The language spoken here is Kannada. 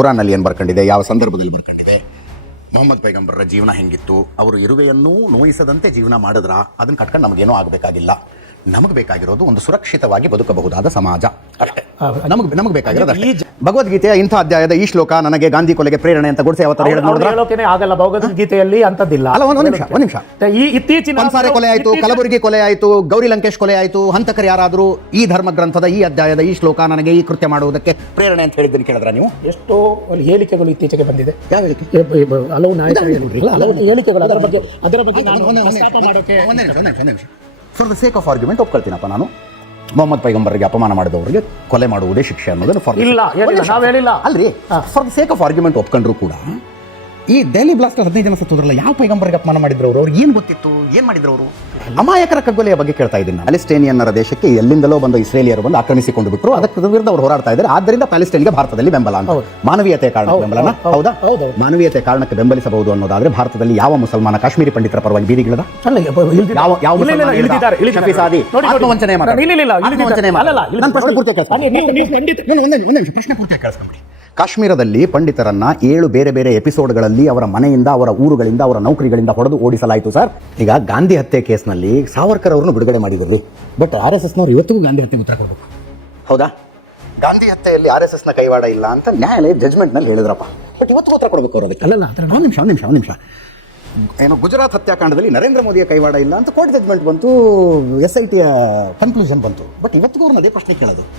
ಕುರಾನಲ್ಲಿ ಏನು ಬರ್ಕೊಂಡಿದೆ? ಯಾವ ಸಂದರ್ಭದಲ್ಲಿ ಬರ್ಕೊಂಡಿದೆ? ಮೊಹಮ್ಮದ್ ಪೈಗಂಬರ್ರ ಜೀವನ ಹೆಂಗಿತ್ತು? ಅವರು ಇರುವೆಯನ್ನು ನೋಯಿಸದಂತೆ ಜೀವನ ಮಾಡಿದ್ರ? ಅದನ್ನ ಕಟ್ಕೊಂಡು ನಮಗೇನೂ ಆಗಬೇಕಾಗಿಲ್ಲ. ನಮಗೆ ಬೇಕಾಗಿರೋದು ಒಂದು ಸುರಕ್ಷಿತವಾಗಿ ಬದುಕಬಹುದಾದ ಸಮಾಜ. ಅಷ್ಟೇ. ನಮಗೆ ನಮಗೆ ಬೇಕಾಗಿರೋದು. ಈ ಜ- ಭಗವದ್ಗೀತೆಯ ಇಂಥ ಅಧ್ಯಾಯದ ಈ ಶ್ಲೋಕ ನನಗೆ ಗಾಂಧಿ ಕೊಲೆಗೆ ಪ್ರೇರಣೆ ಅಂತ ಗುಡ್ಸೆ ಅವತ್ತರ ಹೇಳಿ ಹೇಳಿದ್ ಅವ್ರು ನೋಡಿದ್ರ ಹೇಳೋಕೆನೆ ಆಗಲ್ಲ ಭಗವದ್ಗೀತೆಯಲ್ಲಿ ಅಂತದಿಲ್ಲ ಅಲ್ಲ ಒಂದು ನಿಮಿಷ ಒಂದು ನಿಮಿಷ. ಈ ಇತ್ತೀಚಿನ ಪನ್ಸಾರೆ ಕೊಲೆ ಆಯಿತು ಇತ್ತೀಚಿನ- ಕಲಬುರಗಿ ಕೊಲೆ ಆಯಿತು ಗೌರಿ ಲಂಕೇಶ್ ಕೊಲೆ ಆಯಿತು ಹಂತಕರು ಯಾರಾದರೂ ಈ ಧರ್ಮ ಗ್ರಂಥದ ಈ ಅಧ್ಯಾಯದ ಈ ಶ್ಲೋಕ ನನಗೆ ಈ ಕೃತ್ಯ ಮಾಡುವುದಕ್ಕೆ ಪ್ರೇರಣೆ ಅಂತ ಹೇಳಿದ್ದೀನಿ ಕೇಳಿದ್ರ ನೀವು? ಎಷ್ಟೋ ಒಂದು ಹೇಳಿಕೆಗಳು ಇತ್ತೀಚೆಗೆ ಬಂದಿದೆ. ಯಾವ ಹೇಳಿಕೆ? ಎ- ಎ- ಬ- ಹಲವು ನಾಯಕರು ಹಲವು ಹೇಳಿಕೆಗಳು ಅದರ ಬಗ್ಗೆ ಅದರ ಬಗ್ಗೆ ನಾನು ಒಂದು ಮಾಡೋಕೆ for the sake of argument ಒಪ್ಕೊಳ್ತೀನಪ್ಪ ನಾನು. ಮೊಹಮ್ಮದ್ ಪೈಗಂಬರಿಗೆ ಅಪಮಾನ ಮಾಡಿದವರಿಗೆ ಕೊಲೆ ಮಾಡುವುದೇ ಶಿಕ್ಷೆ ಅನ್ನೋದನ್ನು ಫಾರ್ ಇಲ್ಲ, ಹೇಳಿಲ್ಲ, ನಾವ್ ಹೇಳಿಲ್ಲ. ಅಲ್ರಿ? For the sake of argument ಒಪ್ಕೊಂಡ್ರು ಕೂಡ ಈ ದೆಹಲಿ ಬ್ಲಾಸ್ಟ್ ಹದಿನೈದು ಜನ ಸತ್ತೋದ್ರಲ್ಲ ಯಾವ ಪೈಗಂಬರಿಗೆ ಅಪಮಾನ ಮಾಡಿದ್ರು ಅವರು? ಅವ್ರಿಗೆ ಏನು ಗೊತ್ತಿತ್ತು? ಏನು ಮಾಡಿದ್ರು ಅವರು? ಅಮಾಯಕರ ಕಗ್ಗೊಲೆಯ ಬಗ್ಗೆ ಕೇಳ್ತಾ ಇದ್ದೀನಿ ನಾನು. ಪ್ಯಾಲೆಸ್ಟೇನಿಯನ್ನರ ದೇಶಕ್ಕೆ ಎಲ್ಲಿಂದಲೋ ಬಂದ ಇಸ್ರೇಲಿಯರು ಬಂದು ಆಕ್ರಮಿಸಿಕೊಂಡು ಬಿಟ್ಟರು ಅದಕ್ಕೆ ವಿರುದ್ಧ ಅವರು ಹೋರಾಡ್ತಾ ಇದ್ದಾರೆ. ಆದ್ದರಿಂದ ಪ್ಯಾಲೆಸ್ಟೈನ್ಗೆ ಭಾರತದಲ್ಲಿ ಬೆಂಬಲ ಅಂತ. ಮಾನವೀಯತೆ ಕಾರಣ ಬೆಂಬಲ ಬೆಂಬಲನ? ಹೌದಾ ಹೌದು. ಮಾನವೀಯತೆ ಕಾರಣಕ್ಕೆ ಬೆಂಬಲಿಸಬಹುದು ಅನ್ನೋದಾದ್ರೆ ಭಾರತದಲ್ಲಿ ಯಾವ ಮುಸಲ್ಮಾನ ಕಾಶ್ಮೀರಿ ಪಂಡಿತರ ಪರವಾಗಿ ಬೀದಿಗಿಳದ. ಯಾವ- ಪ್ರಶ್ನೆ ಪೂರ್ತಿ ಕೇಳಿಸ್ಕೊಳ್ಳಿ. ಕಾಶ್ಮೀರದಲ್ಲಿ ಪಂಡಿತರನ್ನ ಏಳು ಬೇರೆ ಬೇರೆ ಎಪಿಸೋಡ್ಗಳಲ್ಲಿ ಅವರ ಮನೆಯಿಂದ ಅವರ ಊರುಗಳಿಂದ ಅವರ ನೌಕರಿಗಳಿಂದ ಹೊಡೆದು ಓಡಿಸಲಾಯಿತು ಸರ್. ಈಗ ಗಾಂಧಿ ಹತ್ಯೆ ಕೇಸ್ನಲ್ಲಿ ಸಾವರ್ಕರ್ ಅವರನ್ನು ಬಿಡುಗಡೆ ಮಾಡಿದ್ರು ಬಟ್ ಆರ್ ಎಸ್ ಎಸ್ನವ್ರು ಇವತ್ತಿಗೂ ಗಾಂಧಿ ಹತ್ಯೆ ಉತ್ತರ ಕೊಡಬೇಕು. ಹೌದಾ? ಗಾಂಧಿ ಹತ್ಯೆಯಲ್ಲಿ ಆರ್ ಎಸ್ ಎಸ್ನ ಕೈವಾಡ ಇಲ್ಲ ಅಂತ ನ್ಯಾಯಾಲಯ ಜಜ್ಮೆಂಟ್ನಲ್ಲಿ ಹೇಳಿದ್ರಪ್ಪ. ಬಟ್ ಇವತ್ತು ಉತ್ತರ ಕೊಡಬೇಕು ಅವರು ಅದಕ್ಕೆ. ಅಲ್ಲ ಅದರ ಒಂದು ನಿಮಿಷ ಒಂದು ನಿಮಿಷ ಒಂದು ನಿಮಿಷ. ಏನು ಗುಜರಾತ್ ಹತ್ಯಾಕಾಂಡದಲ್ಲಿ ನರೇಂದ್ರ ಮೋದಿಯ ಕೈವಾಡ ಇಲ್ಲ ಅಂತ ಕೋರ್ಟ್ ಜಜ್ಮೆಂಟ್ ಬಂತು ಎಸ್ ಐ ಟಿಯ ಕನ್ಕ್ಲೂಷನ್ ಬಂತು. ಬಟ್ ಇವತ್ತಿಗೂ ಅವ್ರನ್ನ ಅದೇ ಪ್ರಶ್ನೆ ಕೇಳೋದು.